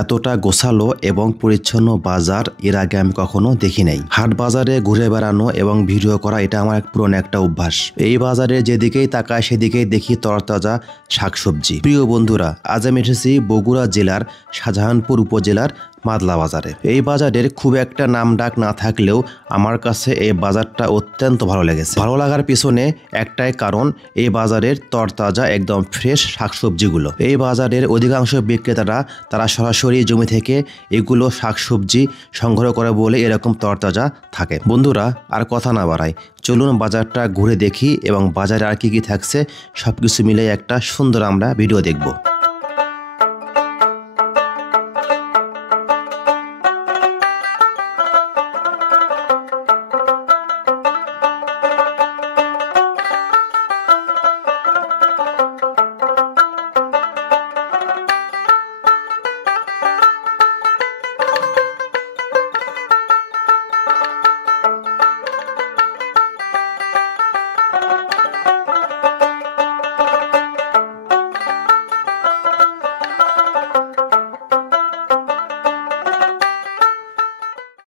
এতটা গোছালো এবং পরিচ্ছন্ন বাজার এর আগে আমি কখনো দেখি নাই। হাট বাজারে ঘুরে বেড়ানো এবং ভিডিও করা এটা আমার পুরনো একটা অভ্যাস। এই বাজারে যেদিকেই তাকায় সেদিকেই দেখি তরতাজা শাকসবজি। প্রিয় বন্ধুরা, আজ আমি এসেছি বগুড়া জেলার শাহজাহানপুর উপজেলার মাদলা বাজারে। এই বাজারের খুব একটা নাম ডাক না থাকলেও আমার কাছে এই বাজারটা অত্যন্ত ভালো লেগেছে। ভালো লাগার পিছনে একটাই কারণ, এই বাজারের তরতাজা একদম ফ্রেশ শাকসবজিগুলো। এই বাজারের অধিকাংশ বিক্রেতারা তারা সরাসরি জমি থেকে এগুলো শাকসবজি সংগ্রহ করে বলে এরকম তরতাজা থাকে। বন্ধুরা, আর কথা না বাড়াই, চলুন বাজারটা ঘুরে দেখি এবং বাজারে আর কি কি থাকছে সবকিছু মিলে একটা সুন্দর আমরা ভিডিও দেখব।